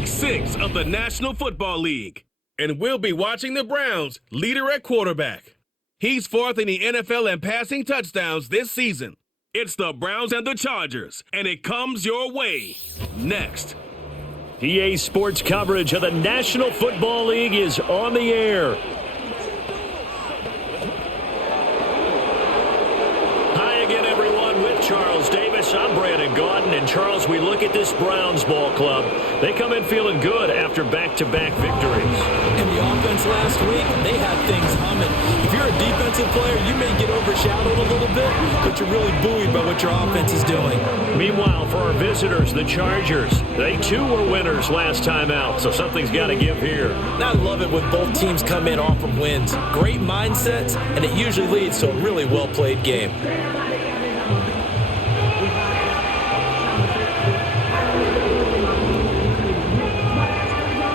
Week 6 of the National Football League. And we'll be watching the Browns, leader at quarterback. He's fourth in the NFL in passing touchdowns this season. It's the Browns and the Chargers, and it comes your way next. EA Sports coverage of the National Football League is on the air. Hi again, everyone, with Charles Davis. I'm Brandon Gaudin. And Charles, we look at this Browns ball club. They come in feeling good after back-to-back victories. And the offense last week, they had things humming. If you're a defensive player, you may get overshadowed a little bit, but you're really buoyed by what your offense is doing. Meanwhile, for our visitors, the Chargers, they too were winners last time out, so something's got to give here. And I love it when both teams come in off of wins. Great mindsets, and it usually leads to a really well-played game.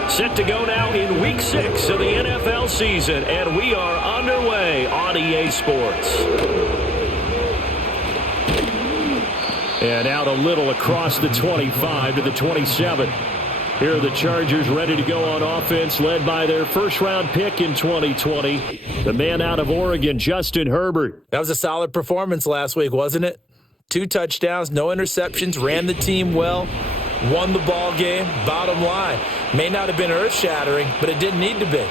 Set to go now in Week 6 of the NFL season, and we are underway on EA Sports. And out a little across the 25 to the 27. Here are the Chargers ready to go on offense, led by their first-round pick in 2020, the man out of Oregon, Justin Herbert. That was a solid performance last week, wasn't it? 2 touchdowns, no interceptions, ran the team well. Won the ball game. Bottom line, may not have been earth-shattering, but it didn't need to be.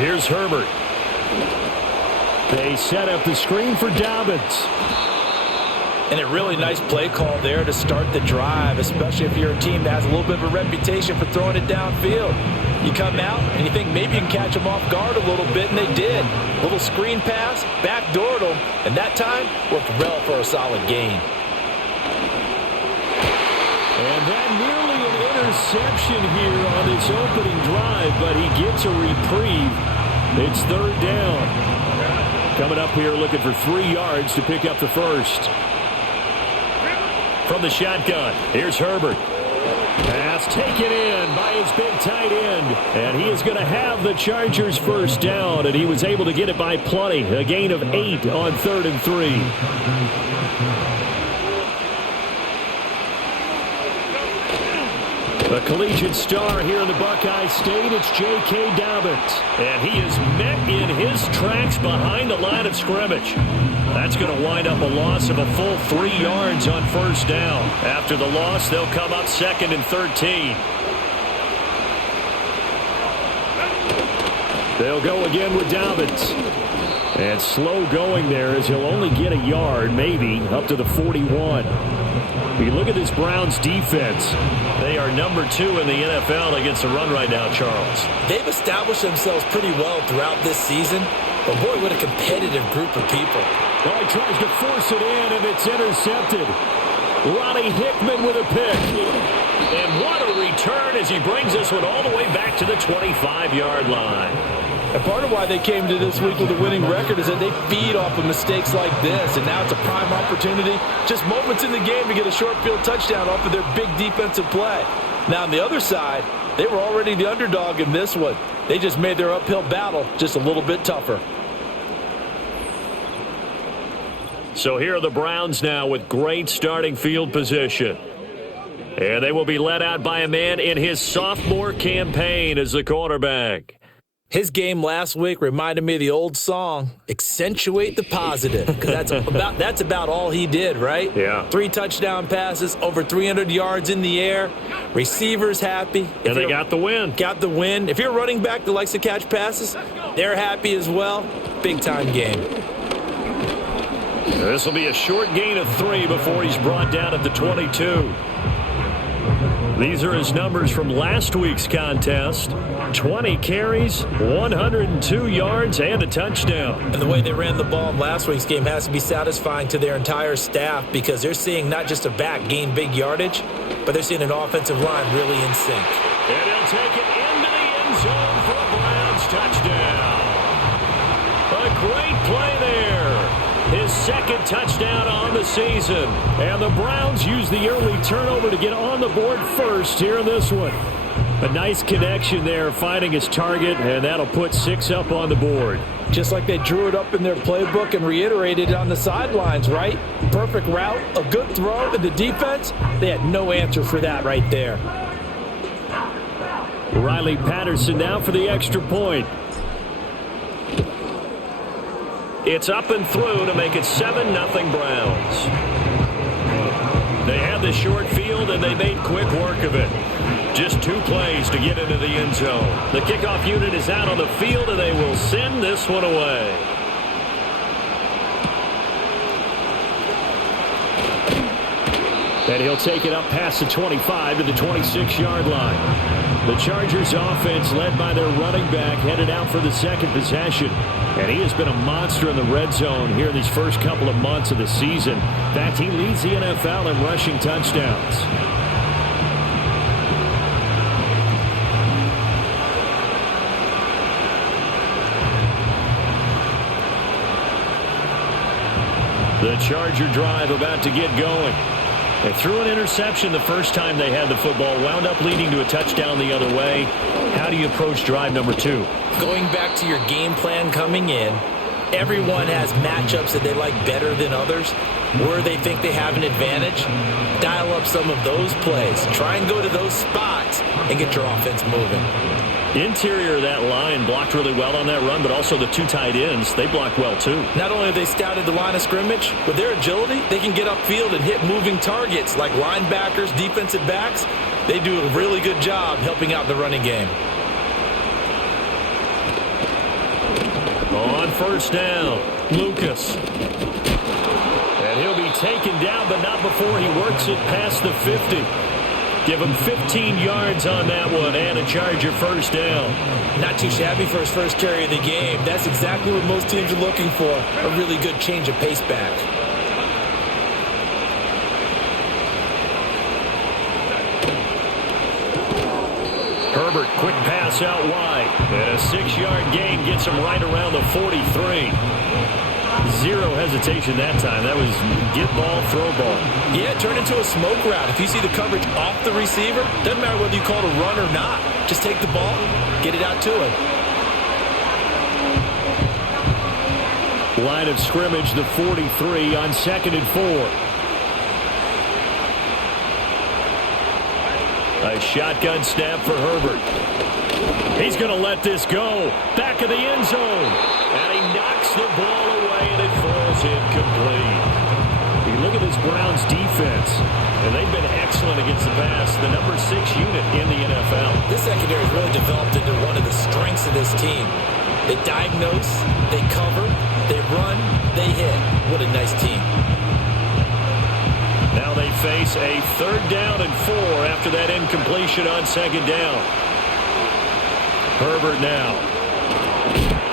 Here's Herbert. They set up the screen for Dobbins. And a really nice play call there to start the drive, especially if you're a team that has a little bit of a reputation for throwing it downfield. You come out and you think maybe you can catch them off guard a little bit, and they did. Little screen pass, backdoored them, and that time worked well for a solid gain. And that nearly an interception here on this opening drive, but he gets a reprieve. It's third down. Coming up here looking for 3 yards to pick up the first. From the shotgun, here's Herbert. Pass taken in by his big tight end. And he is going to have the Chargers first down, and he was able to get it by plenty. A gain of 8 on 3rd and 3. A collegiate star here in the Buckeye State, it's J.K. Dobbins. And he is met in his tracks behind the line of scrimmage. That's going to wind up a loss of a full 3 yards on first down. After the loss, they'll come up 2nd and 13. They'll go again with Dobbins. And slow going there as he'll only get a yard, maybe, up to the 41. You look at this Browns defense. They are number 2 in the NFL against the run right now, Charles. They've established themselves pretty well throughout this season. But boy, what a competitive group of people. Oh, he tries to force it in, and it's intercepted. Ronnie Hickman with a pick. And what a return as he brings this one all the way back to the 25-yard line. And part of why they came to this week with a winning record is that they feed off of mistakes like this. And now it's a prime opportunity, just moments in the game to get a short field touchdown off of their big defensive play. Now on the other side, they were already the underdog in this one. They just made their uphill battle just a little bit tougher. So here are the Browns now with great starting field position. And they will be led out by a man in his sophomore campaign as the quarterback. His game last week reminded me of the old song, Accentuate the Positive, because that's about all he did, right? Yeah. 3 touchdown passes, over 300 yards in the air, receivers happy. And they got the win. Got the win. If you're a running back that likes to catch passes, they're happy as well. Big-time game. This will be a short gain of 3 before he's brought down at the 22. These are his numbers from last week's contest. 20 carries, 102 yards, and a touchdown. And the way they ran the ball in last week's game has to be satisfying to their entire staff because they're seeing not just a back gain big yardage, but they're seeing an offensive line really in sync. And he'll take it into the end zone for a Browns touchdown. A great play there. His 2nd touchdown on the season. And the Browns use the early turnover to get on the board first here in this one. A nice connection there, finding his target, and that'll put 6 up on the board. Just like they drew it up in their playbook and reiterated it on the sidelines, right? Perfect route, a good throw, and the defense, they had no answer for that right there. Riley Patterson now for the extra point. It's up and through to make it 7-0 Browns. They had the short field, and they made quick work of it. Just 2 plays to get into the end zone. The kickoff unit is out on the field, and they will send this one away. And he'll take it up past the 25 to the 26-yard line. The Chargers offense, led by their running back, headed out for the second possession. And he has been a monster in the red zone here in these first couple of months of the season. In fact, he leads the NFL in rushing touchdowns. The Charger drive about to get going. They threw an interception the first time they had the football, wound up leading to a touchdown the other way. How do you approach drive number 2? Going back to your game plan coming in, everyone has matchups that they like better than others, where they think they have an advantage. Dial up some of those plays. Try and go to those spots and get your offense moving. Interior of that line blocked really well on that run, but also the 2 tight ends, they blocked well too. Not only have they scouted the line of scrimmage, with their agility, they can get upfield and hit moving targets like linebackers, defensive backs. They do a really good job helping out the running game. On first down, Lucas. And he'll be taken down, but not before he works it past the 50. Give him 15 yards on that one and a Charger first down. Not too shabby for his first carry of the game. That's exactly what most teams are looking for, a really good change of pace back. Herbert, quick pass out wide. And a 6-yard gain gets him right around the 43. Zero hesitation that time. That was get ball, throw ball. Yeah, turn into a smoke route. If you see the coverage off the receiver, doesn't matter whether you call it a run or not. Just take the ball, get it out to him. Line of scrimmage, the 43 on 2nd and 4. A shotgun snap for Herbert. He's going to let this go. Back of the end zone. And he knocks the ball away, and it falls incomplete. You look at this Browns defense, and they've been excellent against the pass. The number 6 unit in the NFL. This secondary has really developed into one of the strengths of this team. They diagnose, they cover, they run, they hit. What a nice team. Now they face a 3rd down and 4 after that incompletion on 2nd down. Herbert now.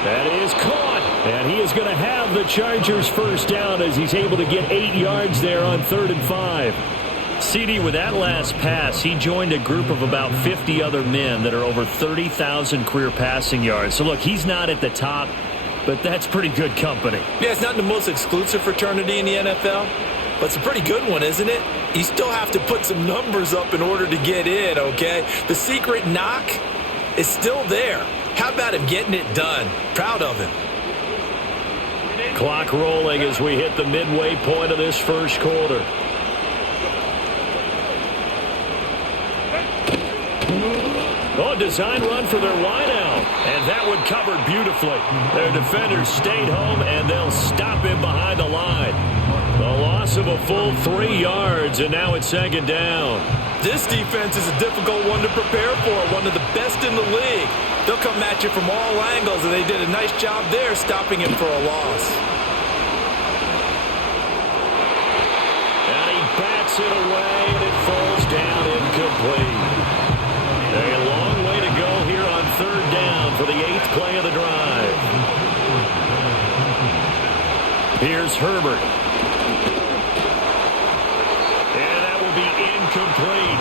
That is caught. And he is going to have the Chargers first down as he's able to get 8 yards there on 3rd and 5. CD, with that last pass, he joined a group of about 50 other men that are over 30,000 career passing yards. So, look, he's not at the top, but that's pretty good company. Yeah, it's not the most exclusive fraternity in the NFL, but it's a pretty good one, isn't it? You still have to put some numbers up in order to get in, okay? The secret knock is still there. How about him getting it done? Proud of him. Clock rolling as we hit the midway point of this first quarter. Oh, design run for their wideout. And that one covered beautifully. Their defenders stayed home, and they'll stop him behind the line. The loss of a full 3 yards, and now it's 2nd down. This defense is a difficult one to prepare for, one of the best in the league. They'll come at you from all angles, and they did a nice job there stopping him for a loss. And he bats it away, and it falls down incomplete. A long way to go here on 3rd down for the 8th play of the drive. Here's Herbert. And that will be incomplete.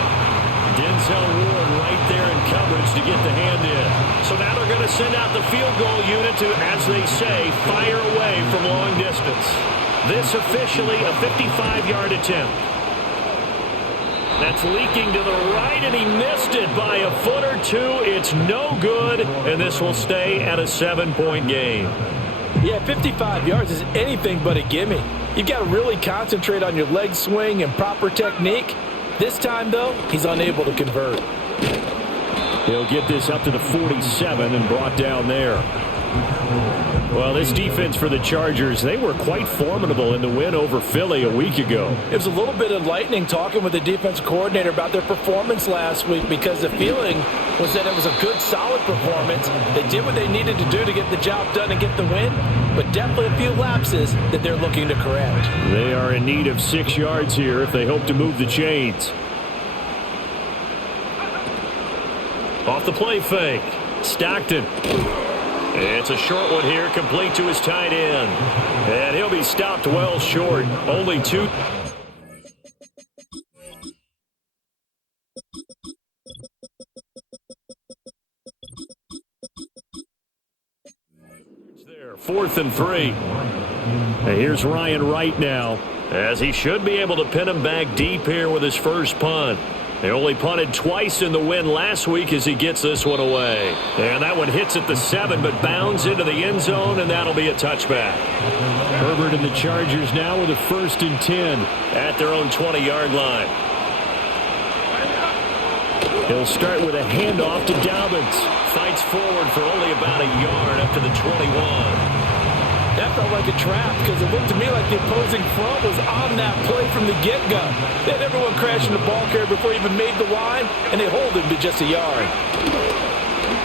Denzel Ward right there in coverage to get the hand in. So now they're going to send out the field goal unit to, as they say, fire away from long distance. This officially a 55-yard attempt. That's leaking to the right, and he missed it by a foot or two. It's no good, and this will stay at a 7-point game. Yeah, 55 yards is anything but a gimme. You've got to really concentrate on your leg swing and proper technique. This time, though, he's unable to convert. He'll get this up to the 47 and brought down there. Well, this defense for the Chargers, they were quite formidable in the win over Philly a week ago. It was a little bit enlightening talking with the defensive coordinator about their performance last week, because the feeling was that it was a good, solid performance. They did what they needed to do to get the job done and get the win, but definitely a few lapses that they're looking to correct. They are in need of 6 yards here if they hope to move the chains. Off the play fake, Stockton. It's a short one here, complete to his tight end. And he'll be stopped well short. Only 2. There, 4th and 3. And here's Ryan Wright now, as he should be able to pin him back deep here with his first punt. They only punted twice in the win last week as he gets this one away. And that one hits at the 7, but bounds into the end zone, and that'll be a touchback. Herbert and the Chargers now with a 1st and 10 at their own 20-yard line. He'll start with a handoff to Dobbins. Fights forward for only about a yard up to the 21. That felt like a trap, because it looked to me like the opposing front was on that play from the get-go. They had everyone crashing the ball carrier before he even made the line, and they hold him to just a yard.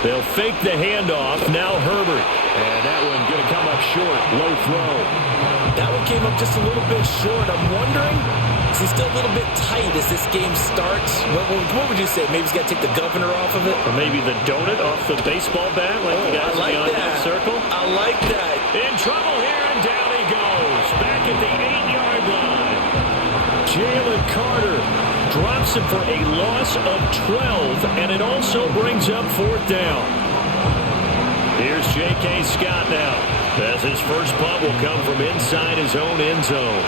They'll fake the handoff. Now Herbert. And that one going to come up short. Low throw. That one came up just a little bit short. I'm wondering, is he still a little bit tight as this game starts? What would you say? Maybe he's got to take the governor off of it? Or maybe the donut off the baseball bat, like the guys beyond that circle? I like that. In trouble here, and down he goes. Back at the 8-yard line. Jalen Carter drops him for a loss of 12, and it also brings up 4th down. Here's J.K. Scott now, as his first punt will come from inside his own end zone.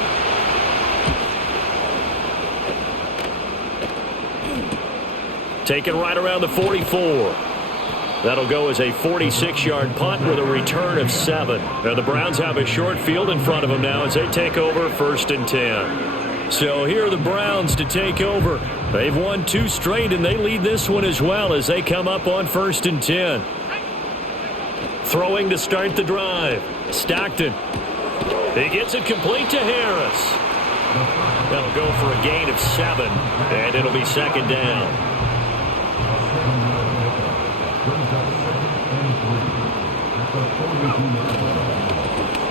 Taken right around the 44. That'll go as a 46-yard punt with a return of 7. Now the Browns have a short field in front of them now as they take over 1st and 10. So here are the Browns to take over. They've won 2 straight, and they lead this one as well as they come up on 1st and 10. Throwing to start the drive. Stockton. He gets it complete to Harris. That'll go for a gain of 7, and it'll be 2nd down.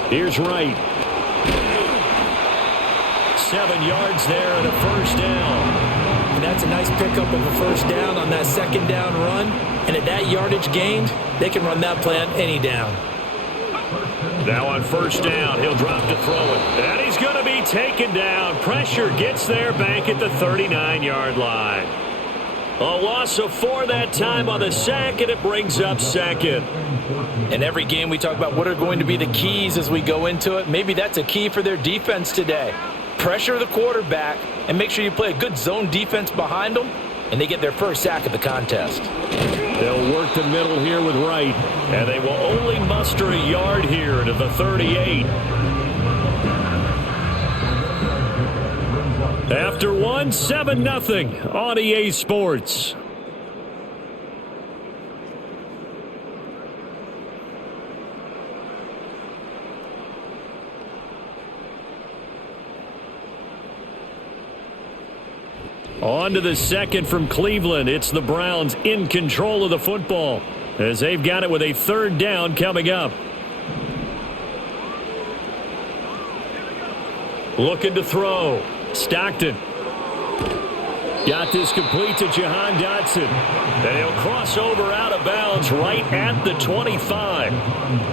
Here's Wright. 7 yards there and a 1st down. And that's a nice pickup of a 1st down on that 2nd down run. And at that yardage gained, they can run that play on any down. Now on 1st down, he'll drop to throw it. And he's going to be taken down. Pressure gets there back at the 39-yard line. A loss of 4 that time on the sack, and it brings up 2nd. In every game we talk about what are going to be the keys as we go into it. Maybe that's a key for their defense today. Pressure the quarterback and make sure you play a good zone defense behind them, and they get their first sack of the contest. They'll work the middle here with Wright, and they will only muster a yard here to the 38. After 1, 7-0 on EA Sports. On to the 2nd from Cleveland. It's the Browns in control of the football as they've got it with a 3rd down coming up. Looking to throw. Stockton. Got this complete to Jahan Dotson. And he'll cross over out of bounds right at the 25.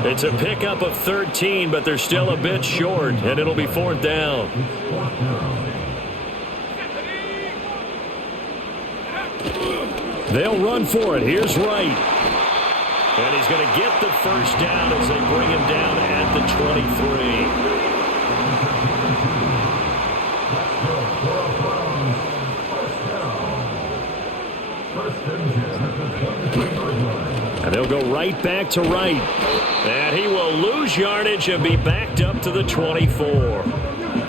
It's a pickup of 13, but they're still a bit short, and it'll be 4th down. They'll run for it. Here's Wright. And he's going to get the 1st down as they bring him down at the 23. And they'll go right back to right. And he will lose yardage and be backed up to the 24.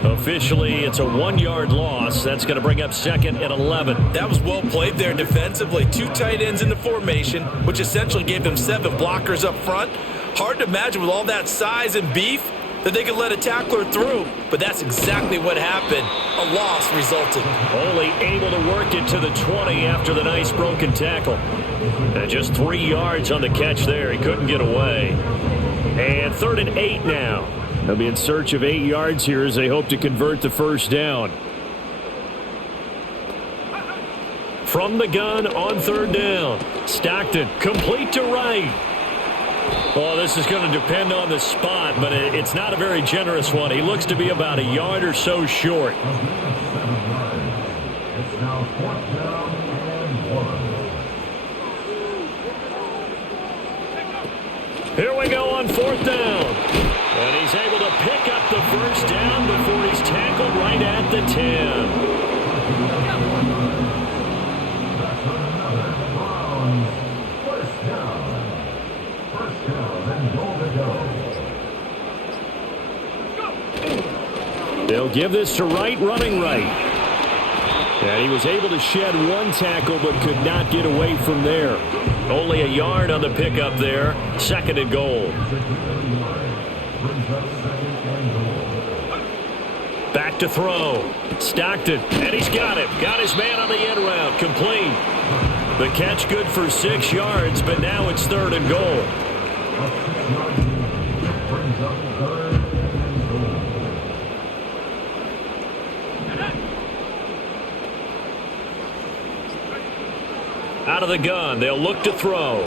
Officially, it's a 1-yard loss. That's going to bring up 2nd and 11. That was well played there defensively. 2 tight ends in the formation, which essentially gave them 7 blockers up front. Hard to imagine with all that size and beef that they could let a tackler through. But that's exactly what happened. A loss resulted. Only able to work it to the 20 after the nice broken tackle. And just 3 yards on the catch there. He couldn't get away. And 3rd and 8 now. They'll be in search of 8 yards here as they hope to convert the first down. From the gun on 3rd down. Stockton complete to right. Well, this is going to depend on the spot, but it's not a very generous one. He looks to be about a yard or so short. Here we go on 4th down. And he's able to pick up the first down before he's tackled right at the 10. They'll give this to Wright, running right. And he was able to shed 1 tackle but could not get away from there. Only a yard on the pickup there. 2nd and goal. Back to throw. Stockton, and he's got him. Got his man on the end route. Complete. The catch good for 6 yards, but now it's 3rd and goal. Out of the gun, they'll look to throw.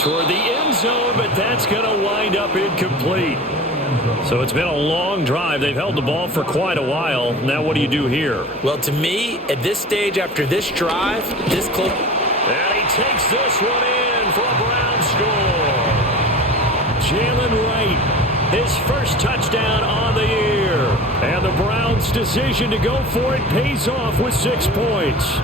Toward the end zone, but that's going to wind up incomplete. So it's been a long drive. They've held the ball for quite a while. Now what do you do here? Well, to me, at this stage after this drive, this close. And he takes this one in for a Brown score. Jalen Wright, his first touchdown on the year. And the Browns' decision to go for it pays off with 6 points.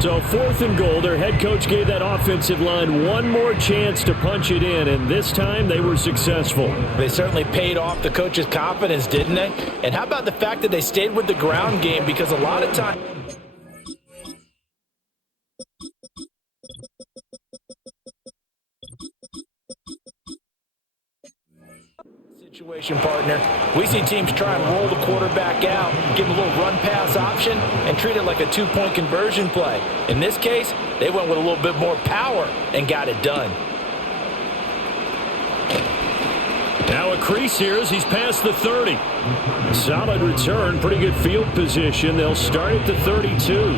So 4th and goal, their head coach gave that offensive line one more chance to punch it in, and this time they were successful. They certainly paid off the coach's confidence, didn't they? And how about the fact that they stayed with the ground game, because a lot of times situation, partner. We see teams try and roll the quarterback out, give him a little run-pass option, and treat it like a 2-point conversion play. In this case, they went with a little bit more power and got it done. Now a crease here as he's past the 30. Solid return, pretty good field position. They'll start at the 32.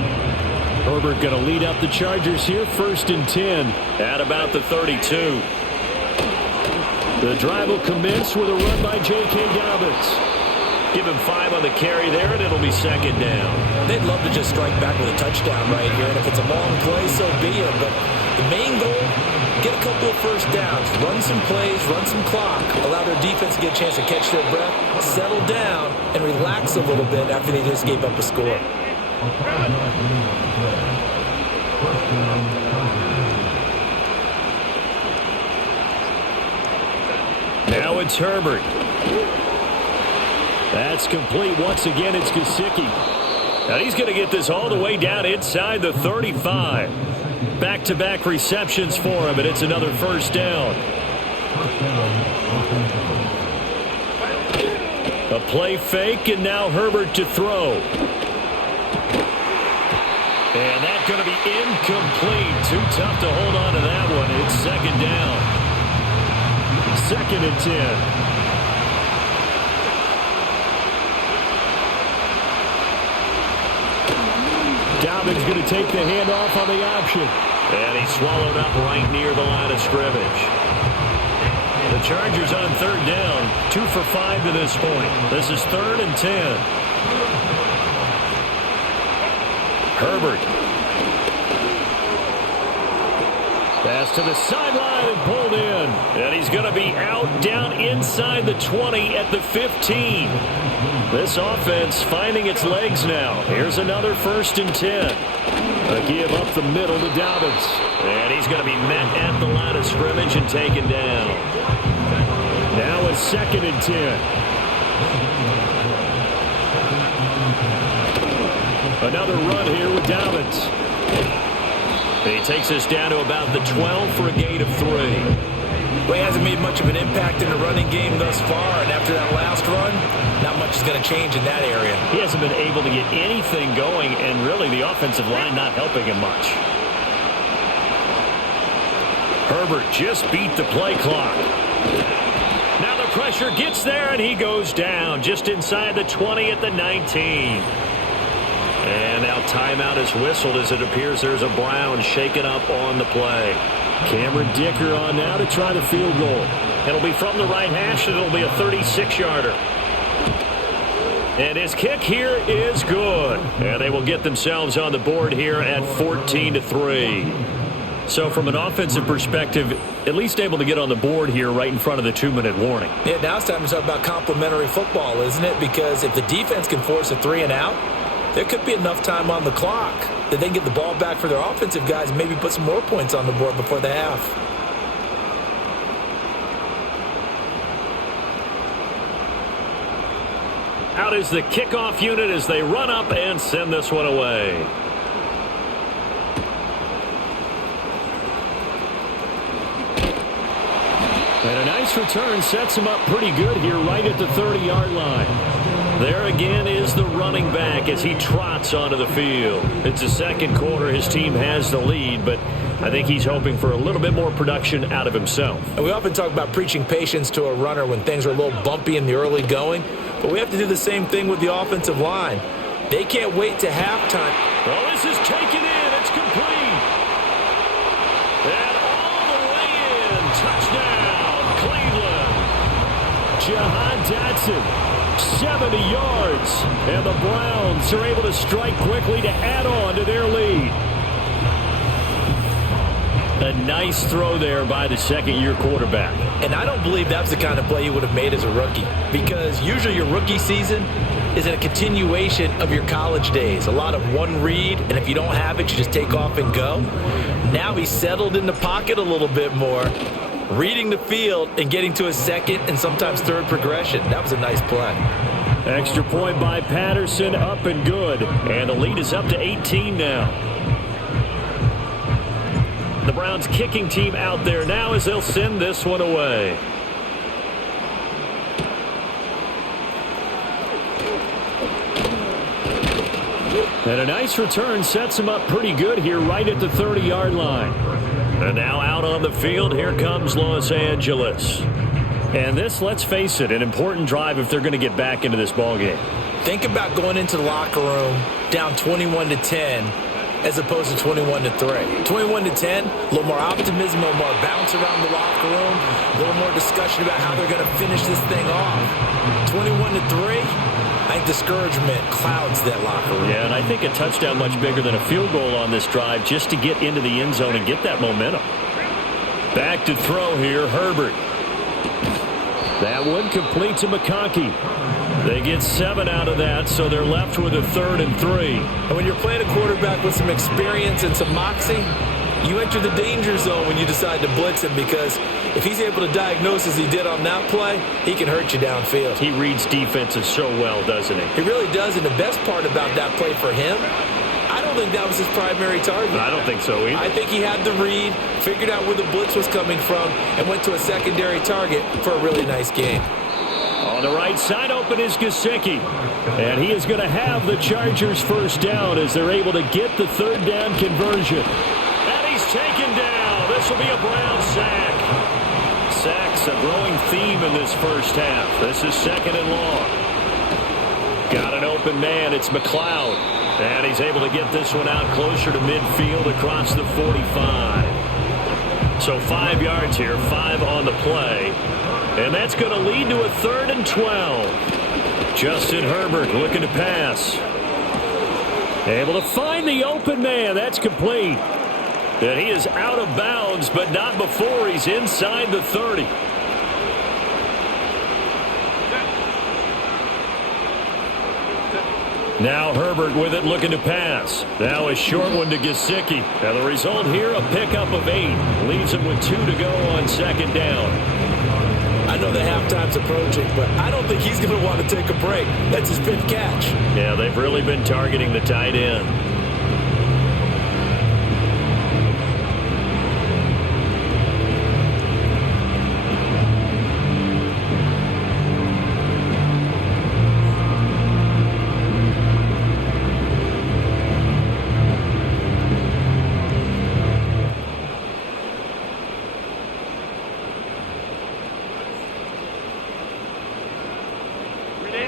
Herbert going to lead up the Chargers here, 1st and 10 at about the 32. The drive will commence with a run by J.K. Dobbins. Give him 5 on the carry there, and it'll be 2nd down. They'd love to just strike back with a touchdown right here, and if it's a long play, so be it. But the main goal, get a couple of first downs, run some plays, run some clock, allow their defense to get a chance to catch their breath, settle down, and relax a little bit after they just gave up a score. Now it's Herbert. That's complete. Once again, it's Gesicki. Now he's going to get this all the way down inside the 35. Back-to-back receptions for him, and it's another first down. A play fake, and now Herbert to throw. And that's going to be incomplete. Too tough to hold on to that one. It's 2nd down. 2nd and 10. Dobbins going to take the handoff on the option. And he's swallowed up right near the line of scrimmage. The Chargers on 3rd down. 2 for 5 to this point. This is 3rd and 10. Herbert. Pass to the sideline and pulled in. And he's going to be out down inside the 20 at the 15. This offense finding its legs now. Here's another 1st and 10. A give up the middle to Dobbins. And he's going to be met at the line of scrimmage and taken down. Now it's 2nd and 10. Another run here with Dobbins. He takes us down to about the 12 for a gain of 3. Well, he hasn't made much of an impact in the running game thus far, and after that last run, not much is going to change in that area. He hasn't been able to get anything going, and really the offensive line not helping him much. Herbert just beat the play clock. Now the pressure gets there, and he goes down just inside the 20 at the 19. And now timeout is whistled as it appears there's a Brown shaken up on the play. Cameron Dicker on now to try the field goal. It'll be from the right hash, and it'll be a 36-yarder. And his kick here is good. And they will get themselves on the board here at 14-3. So from an offensive perspective, at least able to get on the board here right in front of the 2-minute warning. Yeah, now it's time to talk about complementary football, isn't it? Because if the defense can force a 3-and-out, there could be enough time on the clock that they can get the ball back for their offensive guys and maybe put some more points on the board before the half. Out is the kickoff unit as they run up and send this one away. And a nice return sets him up pretty good here right at the 30-yard line. There again is the running back as he trots onto the field. It's the second quarter. His team has the lead, but I think he's hoping for a little bit more production out of himself. And we often talk about preaching patience to a runner when things are a little bumpy in the early going, but we have to do the same thing with the offensive line. They can't wait to halftime. Well, this is taken in. It's complete. And all the way in. Touchdown, Cleveland. Jahan Dotson. 70 yards, and the Browns are able to strike quickly to add on to their lead. A nice throw there by the second-year quarterback. And I don't believe that's the kind of play he would have made as a rookie, because usually your rookie season is a continuation of your college days. A lot of one read, and if you don't have it, you just take off and go. Now he's settled in the pocket a little bit more, reading the field and getting to a second and sometimes third progression. That was a nice play. Extra point by Patterson, up and good. And the lead is up to 18 now. The Browns kicking team out there now as they'll send this one away. And a nice return sets him up pretty good here right at the 30-yard line. And now out on the field, here comes Los Angeles. And this, let's face it, an important drive if they're going to get back into this ballgame. Think about going into the locker room down 21-10 as opposed to 21-3. 21-10, a little more optimism, a little more bounce around the locker room, a little more discussion about how they're going to finish this thing off. 21-3, I think discouragement clouds that locker room. Yeah, and I think a touchdown much bigger than a field goal on this drive just to get into the end zone and get that momentum. Back to throw here, Herbert. That one complete to McConkey. They get 7 out of that, so they're left with a 3rd and 3. And when you're playing a quarterback with some experience and some moxie, you enter the danger zone when you decide to blitz him, because if he's able to diagnose as he did on that play, he can hurt you downfield. He reads defenses so well, doesn't he? He really does, and the best part about that play for him, I don't think that was his primary target. I don't think so either. I think he had the read, figured out where the blitz was coming from, and went to a secondary target for a really nice game. On the right side open is Gesicki. And he is going to have the Chargers first down as they're able to get the 3rd down conversion. And he's taken down. This will be a Brown sack. Sacks a growing theme in this first half. This is 2nd and long. Got an open man. It's McLeod. And he's able to get this one out closer to midfield across the 45. So 5 yards here, 5 on the play. And that's going to lead to a 3rd and 12. Justin Herbert looking to pass. Able to find the open man. That's complete. And he is out of bounds, but not before he's inside the 30. Now Herbert with it, looking to pass. Now a short one to Gesicki. And the result here, a pickup of 8. Leaves him with 2 to go on second down. I know the halftime's approaching, but I don't think he's going to want to take a break. That's his 5th catch. Yeah, they've really been targeting the tight end.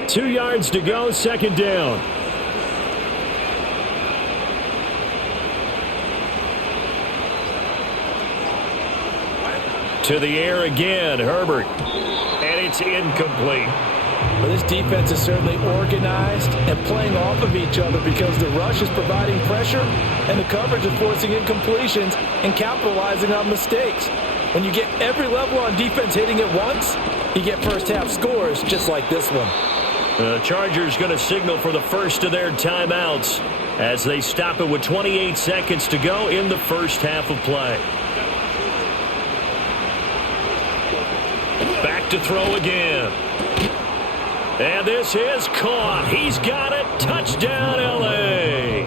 Two yards to go, second down. To the air again, Herbert. And it's incomplete. Well, this defense is certainly organized and playing off of each other because the rush is providing pressure and the coverage is forcing incompletions and capitalizing on mistakes. When you get every level on defense hitting at once, you get first half scores just like this one. The Chargers going to signal for the first of their timeouts as they stop it with 28 seconds to go in the first half of play. Back to throw again. And this is caught. He's got it. Touchdown, L.A.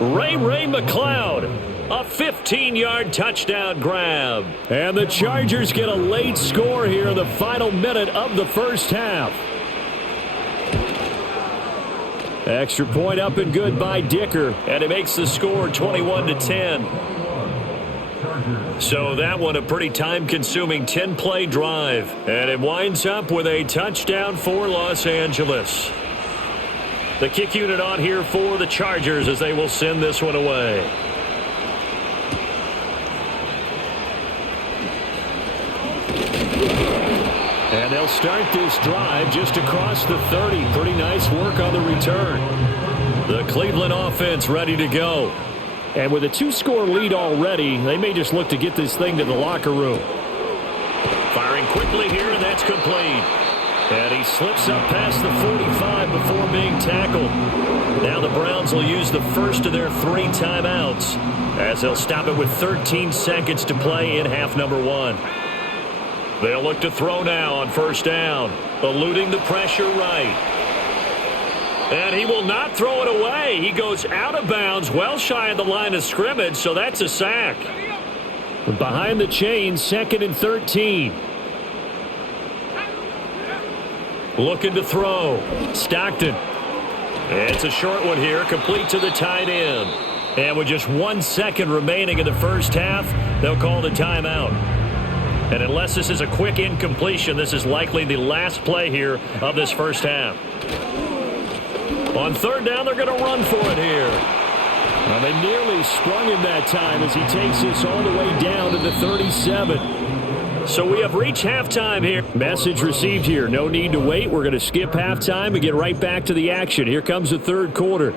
Ray McCloud. A 15-yard touchdown grab. And the Chargers get a late score here in the final minute of the first half. Extra point up and good by Dicker, and it makes the score 21-10. So that one a pretty time-consuming 10-play drive, and it winds up with a touchdown for Los Angeles. The kick unit on here for the Chargers as they will send this one away. And they'll start this drive just across the 30. Pretty nice work on the return. The Cleveland offense ready to go. And with a 2-score lead already, they may just look to get this thing to the locker room. Firing quickly here, and that's complete. And he slips up past the 45 before being tackled. Now the Browns will use the first of their 3 timeouts as they'll stop it with 13 seconds to play in half number 1. They'll look to throw now on first down, eluding the pressure right. And he will not throw it away. He goes out of bounds, well shy of the line of scrimmage, so that's a sack. Behind the chains, 2nd and 13. Looking to throw. Stockton. It's a short one here, complete to the tight end. And with just 1 second remaining in the first half, they'll call the timeout. And unless this is a quick incompletion, this is likely the last play here of this first half. On third down, they're going to run for it here. Well, they nearly sprung him that time as he takes this all the way down to the 37. So we have reached halftime here. Message received here. No need to wait. We're going to skip halftime and get right back to the action. Here comes the third quarter.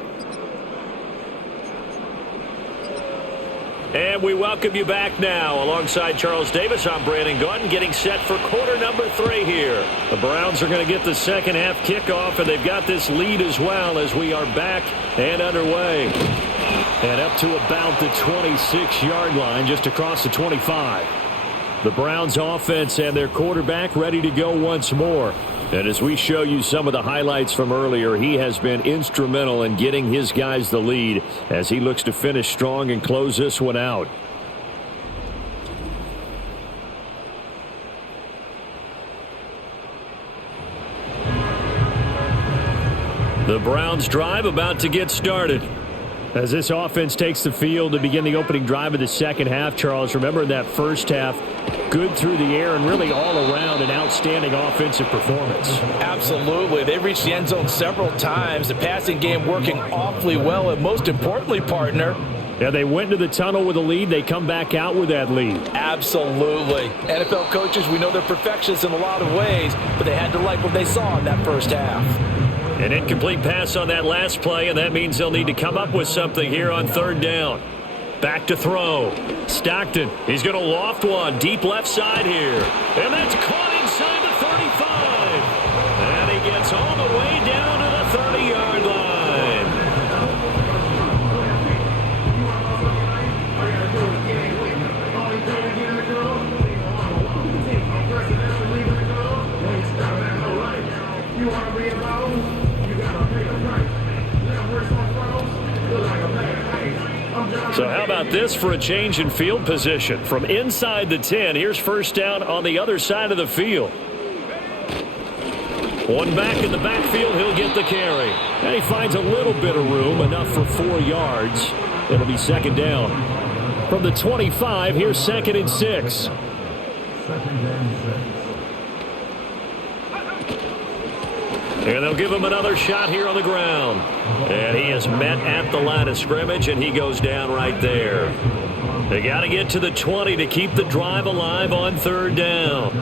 And we welcome you back now. Alongside Charles Davis, I'm Brandon Gaudin, getting set for quarter number 3 here. The Browns are going to get the second half kickoff, and they've got this lead as well as we are back and underway. And up to about the 26-yard line, just across the 25. The Browns offense and their quarterback ready to go once more. And as we show you some of the highlights from earlier, he has been instrumental in getting his guys the lead as he looks to finish strong and close this one out. The Browns drive about to get started. As this offense takes the field to begin the opening drive of the second half, Charles, remember in that first half, good through the air and really all around an outstanding offensive performance. Absolutely. They reached the end zone several times. The passing game working awfully well, and most importantly, partner, yeah, they went into the tunnel with a lead. They come back out with that lead. Absolutely. NFL coaches, we know they're perfectionists in a lot of ways, but they had to like what they saw in that first half. An incomplete pass on that last play, and that means they'll need to come up with something here on third down. Back to throw. Stockton, he's going to loft one deep left side here. And that's caught inside the 35. And he gets all the way down to the 30-yard line. about this for a change in field position? From inside the 10, here's first down on the other side of the field. One back in the backfield, he'll get the carry. And he finds a little bit of room, enough for 4 yards. It'll be second down. From the 25, here's second and 6. And they'll give him another shot here on the ground. And he is met at the line of scrimmage, and he goes down right there. They got to get to the 20 to keep the drive alive on third down.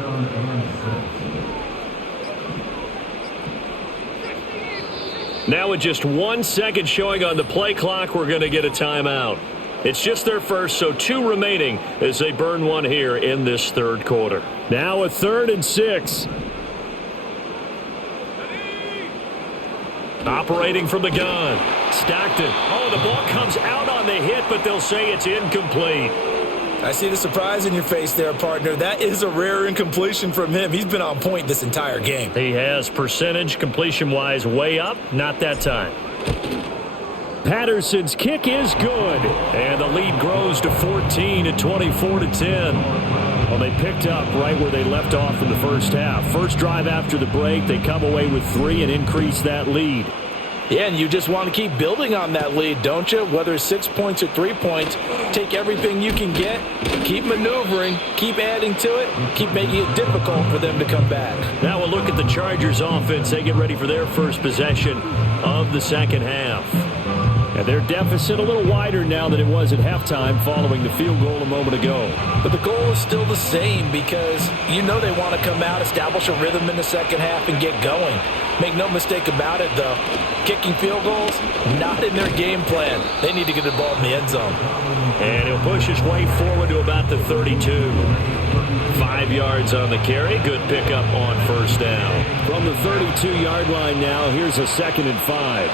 Now with just 1 second showing on the play clock, we're going to get a timeout. It's just their first, so 2 remaining as they burn one here in this third quarter. Now a 3rd and 6. Operating from the gun. Stockton. Oh, the ball comes out on the hit, but they'll say it's incomplete. I see the surprise in your face there, partner. That is a rare incompletion from him. He's been on point this entire game. He has percentage completion-wise way up. Not that time. Patterson's kick is good. And the lead grows to 14 at 24-10. Well, they picked up right where they left off in the first half. First drive after the break, they come away with 3 and increase that lead. Yeah, and you just want to keep building on that lead, don't you? Whether it's 6 points or 3 points, take everything you can get, keep maneuvering, keep adding to it, keep making it difficult for them to come back. Now we'll look at the Chargers offense. They get ready for their first possession of the second half. And their deficit a little wider now than it was at halftime following the field goal a moment ago. But the goal is still the same because you know they want to come out, establish a rhythm in the second half, and get going. Make no mistake about it, though. Kicking field goals, not in their game plan. They need to get the ball in the end zone. And he'll push his way forward to about the 32. 5 yards on the carry. Good pickup on first down. From the 32-yard line now, here's a 2nd and 5.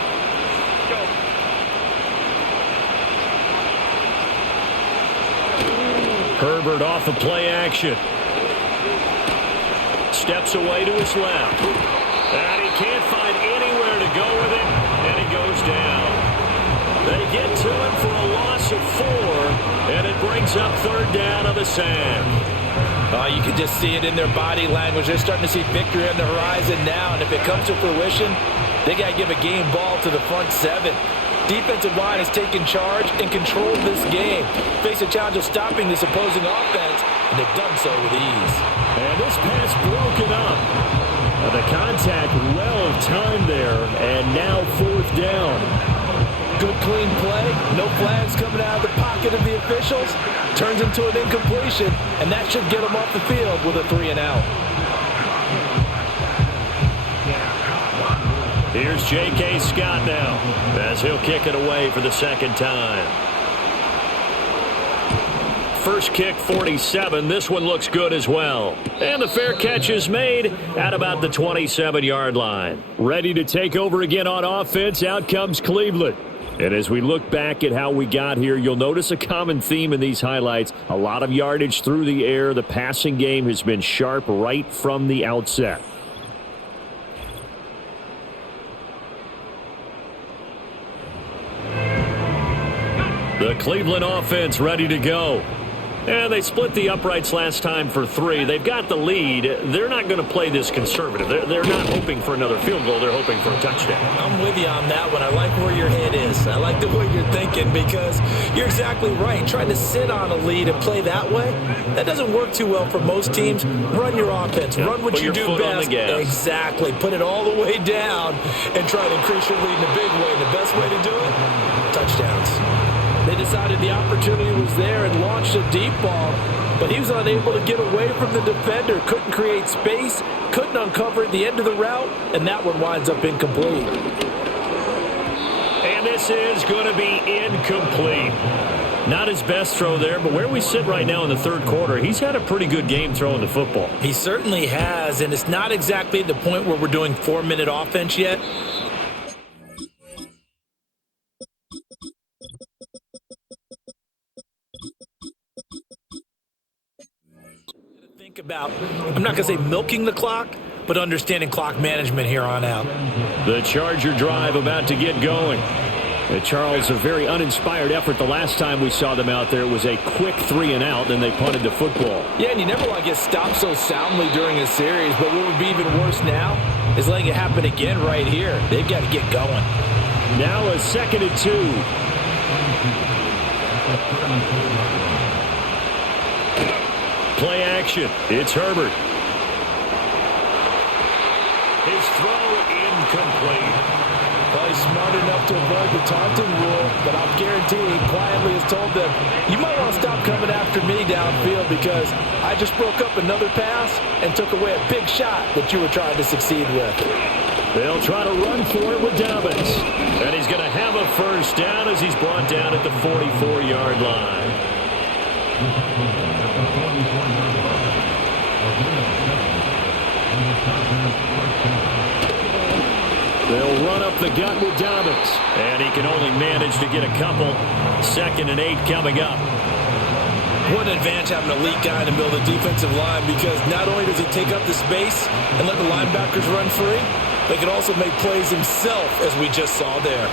Herbert off of play action. Steps away to his left. And he can't find anywhere to go with it. And he goes down. They get to him for a loss of 4. And it brings up third down on the sack. You can just see it in their body language. They're starting to see victory on the horizon now. And if it comes to fruition, they got to give a game ball to the front 7. Defensive line has taken charge and controlled this game. Face a challenge of stopping this opposing offense, and they've done so with ease. And this pass broken up. The contact well timed there, and now 4th down. Good clean play. No flags coming out of the pocket of the officials. Turns into an incompletion, and that should get them off the field with a 3 and out. Here's J.K. Scott now as he'll kick it away for the second time. First kick, 47. This one looks good as well. And the fair catch is made at about the 27-yard line. Ready to take over again on offense. Out comes Cleveland. And as we look back at how we got here, you'll notice a common theme in these highlights. A lot of yardage through the air. The passing game has been sharp right from the outset. The Cleveland offense ready to go. And they split the uprights last time for 3. They've got the lead. They're not going to play this conservative. They're not hoping for another field goal. They're hoping for a touchdown. I'm with you on that one. I like where your head is. I like the way you're thinking because you're exactly right. Trying to sit on a lead and play that way, that doesn't work too well for most teams. Run your offense. Run what you do best. Exactly. Put it all the way down and try to increase your lead in a big way. The best way to do it, touchdowns. They decided the opportunity was there and launched a deep ball, but he was unable to get away from the defender, couldn't create space, couldn't uncover at the end of the route, and that one winds up incomplete. And this is going to be incomplete. Not his best throw there, but where we sit right now in the third quarter, he's had a pretty good game throwing the football. He certainly has, and it's not exactly the point where we're doing 4-minute offense yet. About, I'm not going to say milking the clock, but understanding clock management here on out. The Charger drive about to get going. Charles, a very uninspired effort the last time we saw them out there. It was a quick 3-and-out, then they punted the football. Yeah, and you never want to get stopped so soundly during a series, but what would be even worse now is letting it happen again right here. They've got to get going. Now a 2nd and 2. Play action. It's Herbert. His throw incomplete. Well, he's smart enough to avoid the taunting rule, but I'll guarantee he quietly has told them, you might want to stop coming after me downfield because I just broke up another pass and took away a big shot that you were trying to succeed with. They'll try to run for it with Dobbins. And he's going to have a first down as he's brought down at the 44-yard line. They'll run up the gut with Dobbins. And he can only manage to get a couple. 2nd and 8 coming up. What an advantage having an elite guy in the middle of the defensive line because not only does he take up the space and let the linebackers run free, but he can also make plays himself, as we just saw there.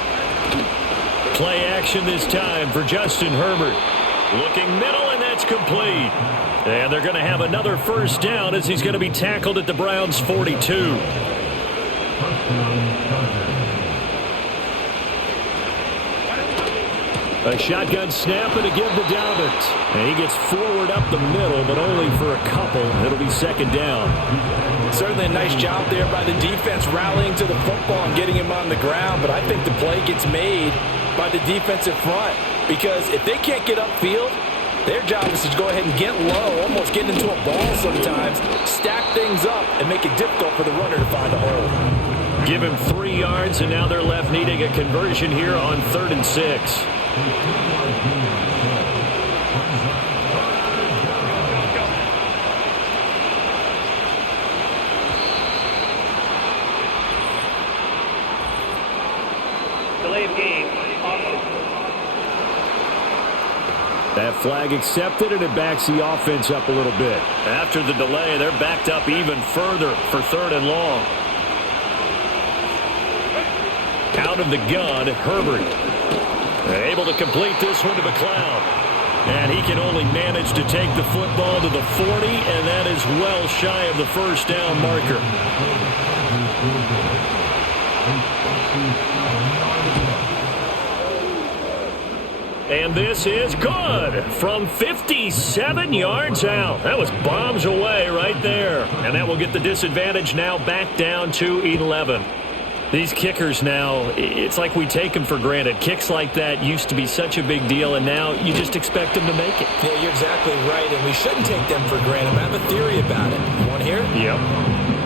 Play action this time for Justin Herbert. Looking middle, and that's complete. And they're going to have another first down as he's going to be tackled at the Browns' 42. A shotgun snap and a give to Dobbins. And he gets forward up the middle, but only for a couple. It'll be 2nd down. Certainly a nice job there by the defense rallying to the football and getting him on the ground, but I think the play gets made by the defensive front because if they can't get upfield, their job is to go ahead and get low, almost get into a ball sometimes, stack things up, and make it difficult for the runner to find a hole. Give him 3 yards, and now they're left needing a conversion here on 3rd and 6. Delay of game. That flag accepted, and it backs the offense up a little bit. After the delay, they're backed up even further for 3rd and long. Out of the gun, Herbert. Able to complete this one to McLeod. And he can only manage to take the football to the 40, and that is well shy of the first down marker. And this is good from 57 yards out. That was bombs away right there. And that will get the disadvantage now back down to 11. These kickers now, it's like we take them for granted. Kicks like that used to be such a big deal, and now you just expect them to make it. Yeah, you're exactly right, and we shouldn't take them for granted. I have a theory about it. You want to hear it? Yep.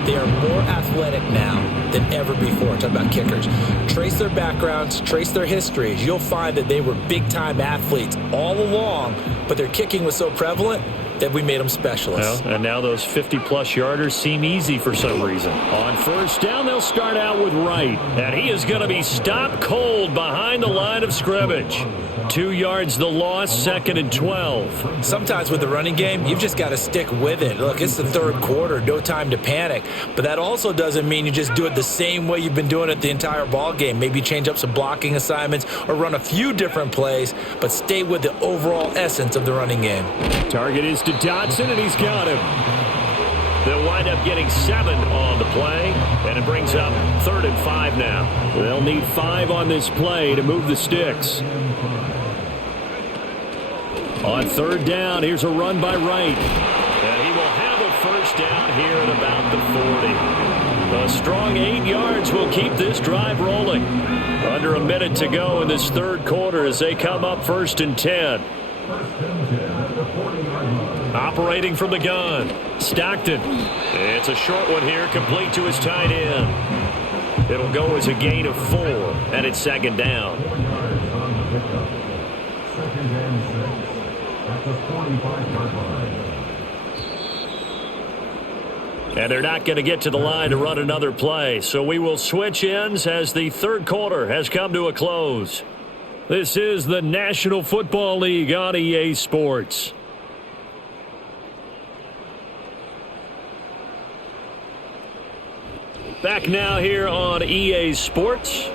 They are more athletic now than ever before. Talk about kickers. Trace their backgrounds, trace their histories. You'll find that they were big-time athletes all along, but their kicking was so prevalent that we made them specialists. Well, and now those 50-plus yarders seem easy for some reason. On first down, they'll start out with Wright. And he is going to be stopped cold behind the line of scrimmage. 2 yards the loss, 2nd and 12. Sometimes with the running game, you've just got to stick with it. Look, it's the 3rd quarter, no time to panic. But that also doesn't mean you just do it the same way you've been doing it the entire ball game. Maybe change up some blocking assignments or run a few different plays, but stay with the overall essence of the running game. Target is to Dodson, and he's got him. They'll wind up getting 7 on the play, and it brings up 3rd and 5 now. They'll need 5 on this play to move the sticks. On 3rd down, here's a run by Wright. And he will have a first down here at about the 40. A strong 8 yards will keep this drive rolling. Under a minute to go in this 3rd quarter as they come up 1st and 10. Operating from the gun, Stockton. It's a short one here, complete to his tight end. It'll go as a gain of 4, and it's 2nd down. And they're not going to get to the line to run another play, so we will switch ends as the 3rd quarter has come to a close. This is the National Football League on EA Sports. Back now here on EA Sports.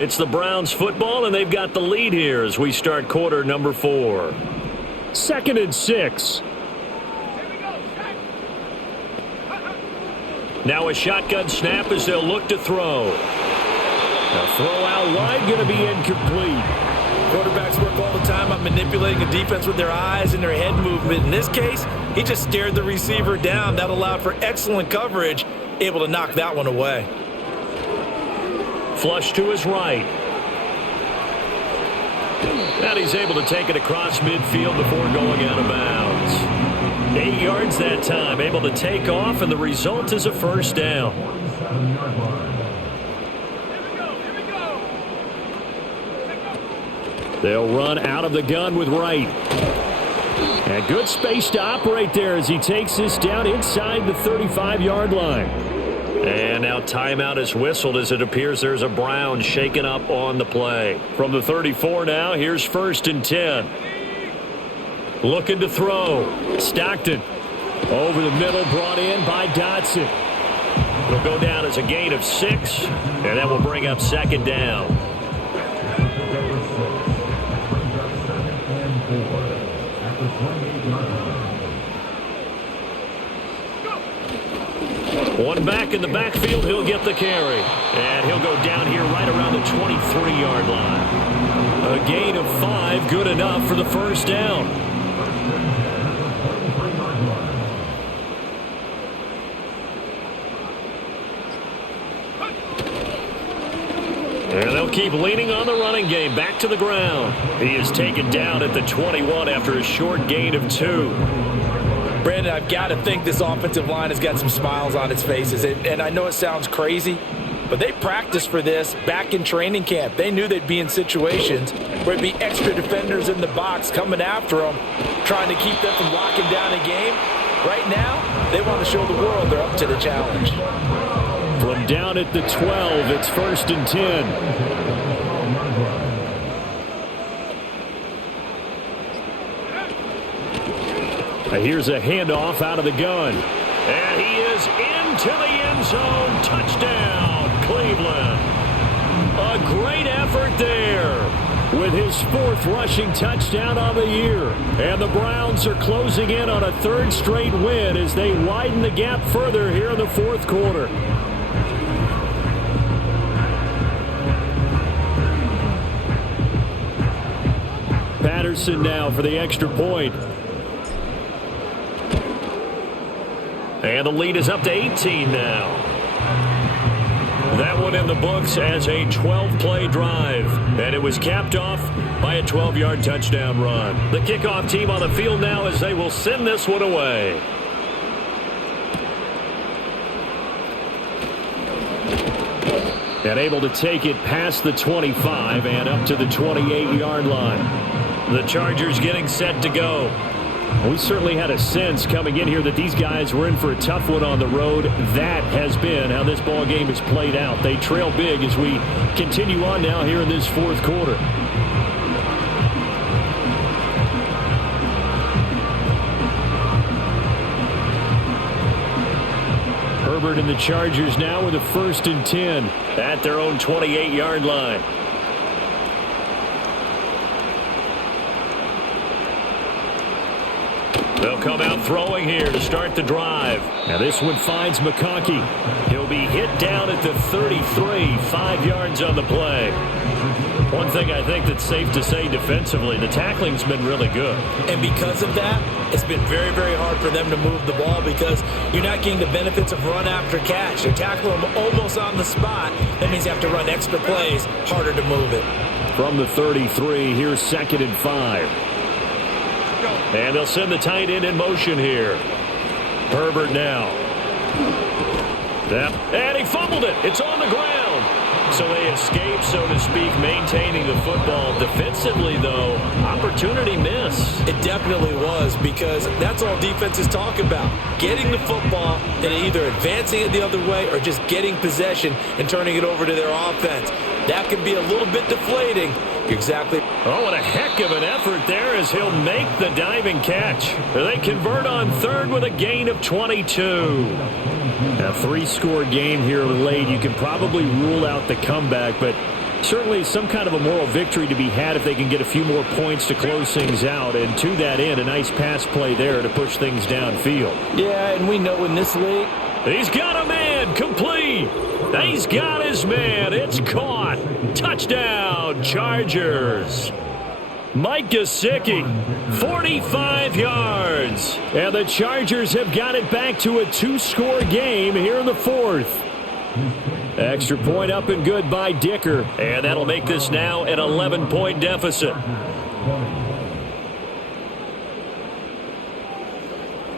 It's the Browns football, and they've got the lead here as we start quarter number 4. 2nd and 6. Now a shotgun snap as they'll look to throw. A throw out wide, going to be incomplete. Quarterbacks work all the time on manipulating a defense with their eyes and their head movement. In this case, he just stared the receiver down. That allowed for excellent coverage, able to knock that one away. Flush to his right. And he's able to take it across midfield before going out of bounds. 8 yards that time, able to take off, and the result is a first down. They'll run out of the gun with Wright. And good space to operate there as he takes this down inside the 35-yard line. And now timeout is whistled as it appears there's a Brown shaken up on the play. From the 34 now, here's 1st and 10. Looking to throw. Stockton over the middle, brought in by Dotson. It'll go down as a gain of 6, and that will bring up 2nd down. One back in the backfield, he'll get the carry. And he'll go down here right around the 23-yard line. A gain of 5, good enough for the first down. And they'll keep leaning on the running game. Back to the ground. He is taken down at the 21 after a short gain of 2. Brandon, I've got to think this offensive line has got some smiles on its faces. And I know it sounds crazy, but they practiced for this back in training camp. They knew they'd be in situations where it'd be extra defenders in the box coming after them, trying to keep them from locking down a game. Right now, they want to show the world they're up to the challenge. From down at the 12, it's 1st and 10. Here's a handoff out of the gun. And he is into the end zone. Touchdown, Cleveland. A great effort there with his 4th rushing touchdown on the year. And the Browns are closing in on a 3rd straight win as they widen the gap further here in the 4th quarter. Patterson now for the extra point. And the lead is up to 18 now. That one in the books as a 12-play drive. And it was capped off by a 12-yard touchdown run. The kickoff team on the field now as they will send this one away. And able to take it past the 25 and up to the 28-yard line. The Chargers getting set to go. We certainly had a sense coming in here that these guys were in for a tough one on the road. That has been how this ball game has played out. They trail big as we continue on now here in this 4th quarter. Herbert and the Chargers now with a 1st and 10 at their own 28-yard line. They'll come out throwing here to start the drive. Now this one finds McConkey. He'll be hit down at the 33, 5 yards on the play. One thing I think that's safe to say defensively, the tackling's been really good. And because of that, it's been very, very hard for them to move the ball because you're not getting the benefits of run after catch. They tackle them almost on the spot. That means you have to run extra plays, harder to move it. From the 33, here's 2nd and 5. And they'll send the tight end in motion here. Herbert now. Yep. And he fumbled it. It's on the ground. So they escape, so to speak, maintaining the football. Defensively, though, opportunity miss. It definitely was because that's all defenses talk about. Getting the football and either advancing it the other way or just getting possession and turning it over to their offense. That can be a little bit deflating. Exactly. Oh, and a heck of an effort there as he'll make the diving catch. They convert on 3rd with a gain of 22. A 3-score game here late. You can probably rule out the comeback, but Certainly some kind of a moral victory to be had if they can get a few more points to close things out. And to that end, a nice pass play there to push things downfield. Yeah, and we know in this league, he's got a man, complete. He's got his man. It's caught. Touchdown, Chargers. Mike Gesicki, 45 yards. And the Chargers have got it back to a 2-score game here in the fourth. Extra point up and good by Dicker. And that'll make this now an 11-point deficit.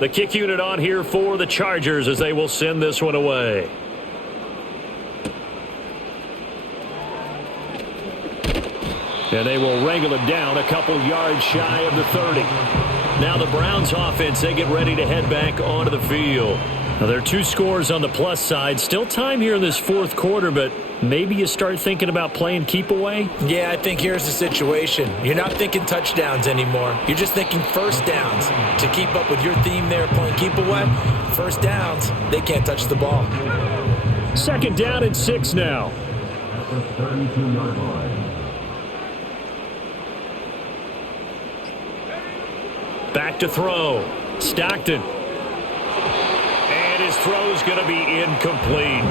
The kick unit on here for the Chargers as they will send this one away. And they will wrangle it down a couple yards shy of the 30. Now the Browns offense, they get ready to head back onto the field. Now there are 2 scores on the plus side. Still time here in this fourth quarter, but maybe you start thinking about playing keep away? Yeah, I think here's the situation. You're not thinking touchdowns anymore. You're just thinking first downs. To keep up with your theme there, playing keep away, first downs, they can't touch the ball. 2nd down and 6 now. Back to throw. Stockton. And his throw's going to be incomplete.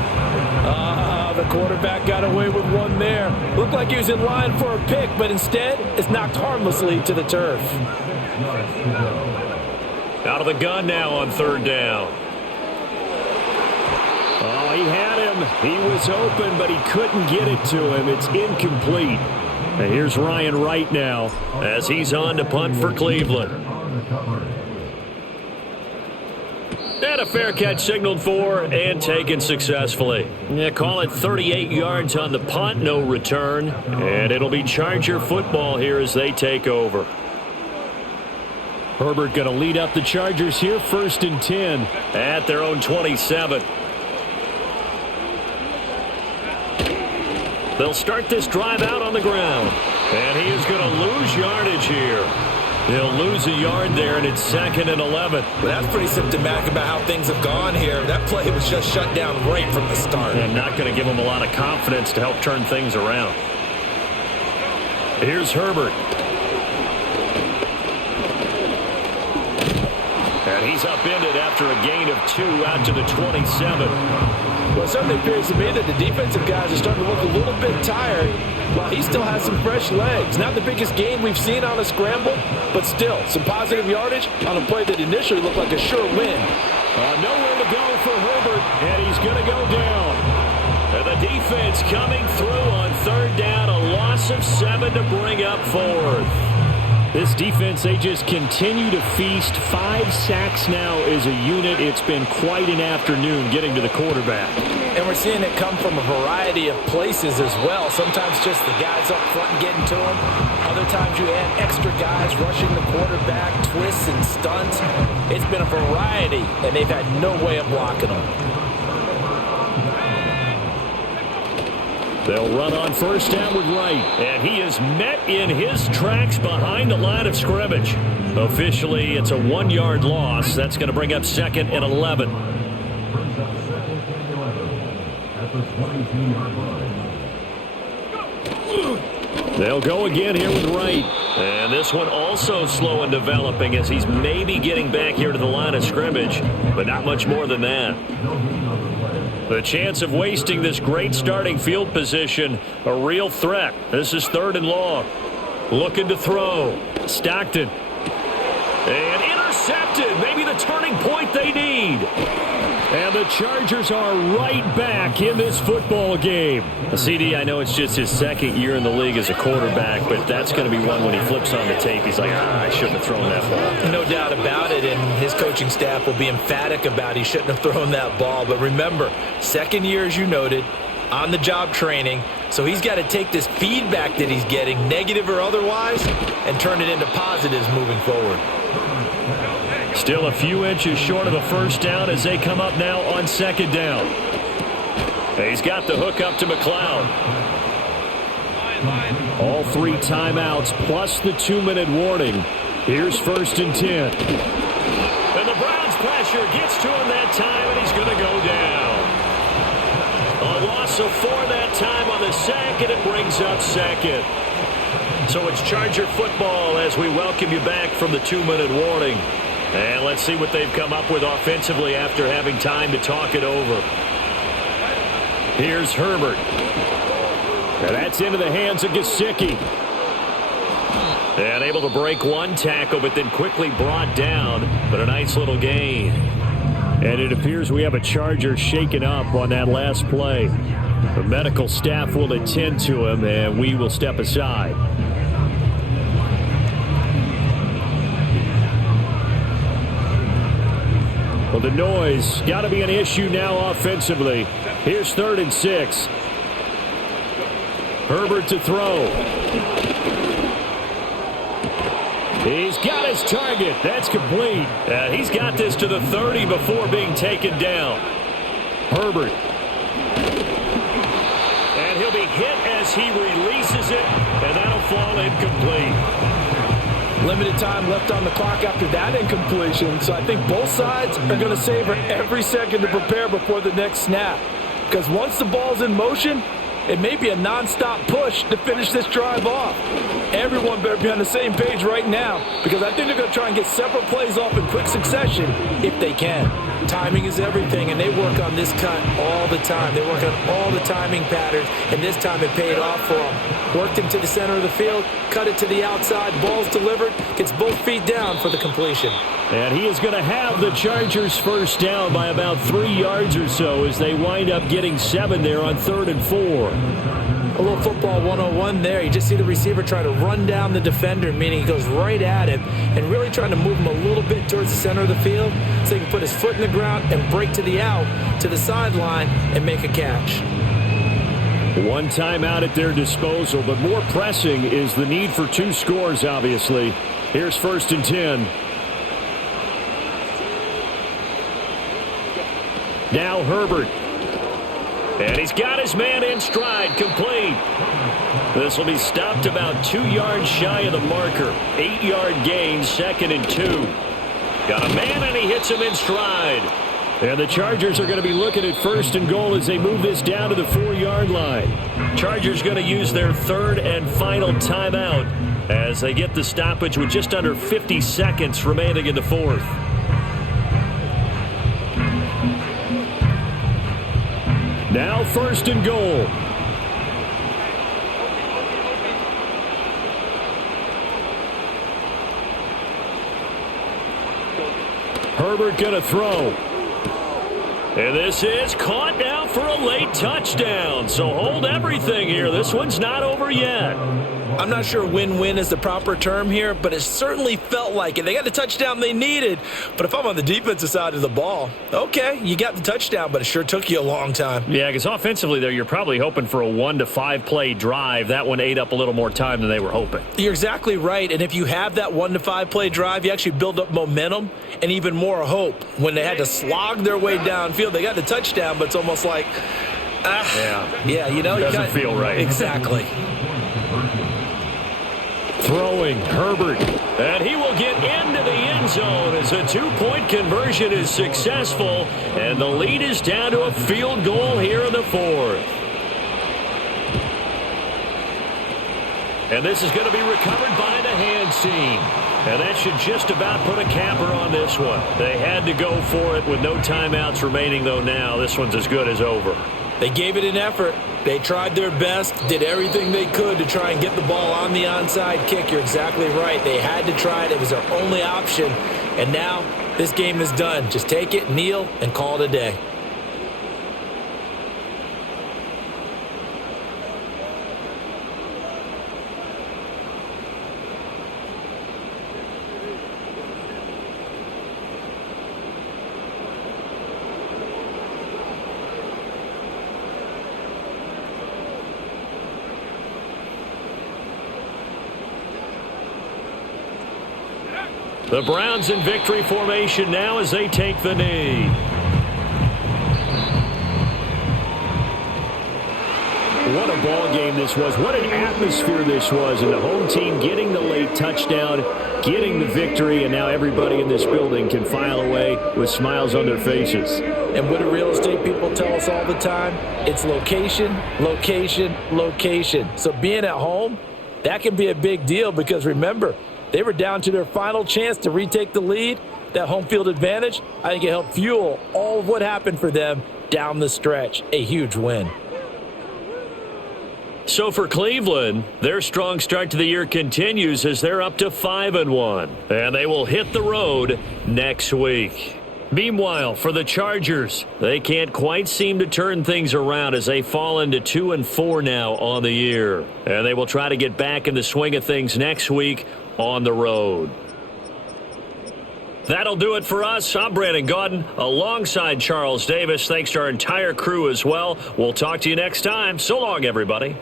The quarterback got away with one there. Looked like he was in line for a pick, but instead it's knocked harmlessly to the turf. Out of the gun now on 3rd down. Oh, he had him. He was open, but he couldn't get it to him. It's incomplete. And here's Ryan Wright now as he's on to punt for Cleveland. And a fair catch signaled for and taken successfully. Yeah, call it 38 yards on the punt, no return. And it'll be Charger football here as they take over. Herbert going to lead up the Chargers here, 1st and 10 at their own 27. They'll start this drive out on the ground. And he is going to lose yardage here. He'll lose a yard there, and it's 2nd and 11. Well, that's pretty symptomatic about how things have gone here. That play was just shut down right from the start. And not going to give him a lot of confidence to help turn things around. Here's Herbert. And he's upended after a gain of 2 out to the 27. Well, it certainly appears to me that the defensive guys are starting to look a little bit tired, while he still has some fresh legs. Not the biggest gain we've seen on a scramble, but still some positive yardage on a play that initially looked like a sure win. Nowhere to go for Herbert, and he's going to go down. And the defense coming through on 3rd down, a loss of 7 to bring up 4th. This defense, they just continue to feast. 5 sacks now as a unit. It's been quite an afternoon getting to the quarterback. And we're seeing it come from a variety of places as well. Sometimes just the guys up front getting to him. Other times you add extra guys rushing the quarterback, twists and stunts. It's been a variety, and they've had no way of blocking them. They'll run on 1st down with Wright. And he is met in his tracks behind the line of scrimmage. Officially, it's a 1-yard loss. That's going to bring up 2nd and 11. They'll go again here with Wright. And this one also slow and developing as he's maybe getting back here to the line of scrimmage, but not much more than that. The chance of wasting this great starting field position, a real threat. This is 3rd and long. Looking to throw. Stockton. And intercepted. Maybe the turning point they need. And the Chargers are right back in this football game. CD, I know it's just his 2nd year in the league as a quarterback, but that's going to be one when he flips on the tape. He's like, I shouldn't have thrown that ball. No doubt about it, and his coaching staff will be emphatic about he shouldn't have thrown that ball. But remember, 2nd year, as you noted, on-the-job training. So he's got to take this feedback that he's getting, negative or otherwise, and turn it into positives moving forward. Still a few inches short of a 1st down as they come up now on 2nd down. He's got the hook up to McLeod. All 3 timeouts plus the 2-minute warning. Here's 1st and 10. And the Browns pressure gets to him that time, and he's going to go down. A loss of 4 that time on the the sack, and it brings up second. So it's Charger football as we welcome you back from the 2-minute warning. And let's see what they've come up with offensively after having time to talk it over. Here's Herbert. And that's into the hands of Gesicki. And able to break one tackle, but then quickly brought down. But a nice little gain. And it appears we have a Charger shaken up on that last play. The medical staff will attend to him, and we will step aside. Well, the noise got to be an issue now offensively. Here's 3rd and 6. Herbert to throw. He's got his target. That's complete. He's got this to the 30 before being taken down. Herbert. And he'll be hit as he releases it, and that'll fall incomplete. Limited time left on the clock after that incompletion, so I think both sides are going to savor every second to prepare before the next snap. Because once the ball's in motion, it may be a non-stop push to finish this drive off. Everyone better be on the same page right now, because I think they're going to try and get several plays off in quick succession if they can. Timing is everything, and they work on this cut all the time. They work on all the timing patterns, and this time it paid off for them. Worked him to the center of the field, cut it to the outside, ball's delivered, gets both feet down for the completion. And he is going to have the Chargers first down by about 3 yards or so as they wind up getting 7 there on 3rd and 4. A little football 101 there. You just see the receiver try to run down the defender, meaning he goes right at him and really trying to move him a little bit towards the center of the field so he can put his foot in the ground and break to the out, to the sideline, and make a catch. One timeout at their disposal, but more pressing is the need for 2 scores, obviously. Here's 1st and 10. Now Herbert. And he's got his man in stride, complete. This will be stopped about 2 yards shy of the marker. 8-yard gain, 2nd and 2. Got a man, and he hits him in stride. And the Chargers are going to be looking at 1st and goal as they move this down to the 4-yard line. Chargers going to use their 3rd and final timeout as they get the stoppage with just under 50 seconds remaining in the 4th. Now 1st and goal. Herbert going to throw. And this is caught now for a late touchdown. So hold everything here. This one's not over yet. I'm not sure win-win is the proper term here, but it certainly felt like it. They got the touchdown they needed, but if I'm on the defensive side of the ball, okay, you got the touchdown, but it sure took you a long time. Yeah, because offensively there, you're probably hoping for a 1 to 5 play drive. That one ate up a little more time than they were hoping. You're exactly right, and if you have that 1 to 5 play drive, you actually build up momentum and even more hope. When they had to slog their way downfield, they got the touchdown, but it's almost like, yeah, you know, doesn't feel right. Exactly. Throwing Herbert, and he will get into the end zone as a 2-point conversion is successful, and the lead is down to a field goal here in the 4th. And this is going to be recovered by the hands team. And that should just about put a capper on this one. They had to go for it with no timeouts remaining, though now this one's as good as over. They gave it an effort. They tried their best, did everything they could to try and get the ball on the onside kick. You're exactly right. They had to try it. It was their only option. And now this game is done. Just take it, kneel, and call it a day. The Browns in victory formation now as they take the knee. what a ball game this was. What an atmosphere this was. And the home team getting the late touchdown, getting the victory, and now everybody in this building can file away with smiles on their faces. And what do real estate people tell us all the time? It's location, location, location. So being at home, that can be a big deal because remember, they were down to their final chance to retake the lead. That home field advantage, I think it helped fuel all of what happened for them down the stretch. A huge win. So for Cleveland, their strong start to the year continues as they're up to 5-1. And they will hit the road next week. Meanwhile, for the Chargers, they can't quite seem to turn things around as they fall into 2-4 now on the year. And they will try to get back in the swing of things next week on the road. That'll do it for us. I'm Brandon Gaudin alongside Charles Davis. Thanks to our entire crew as well. We'll talk to you next time. So long, everybody.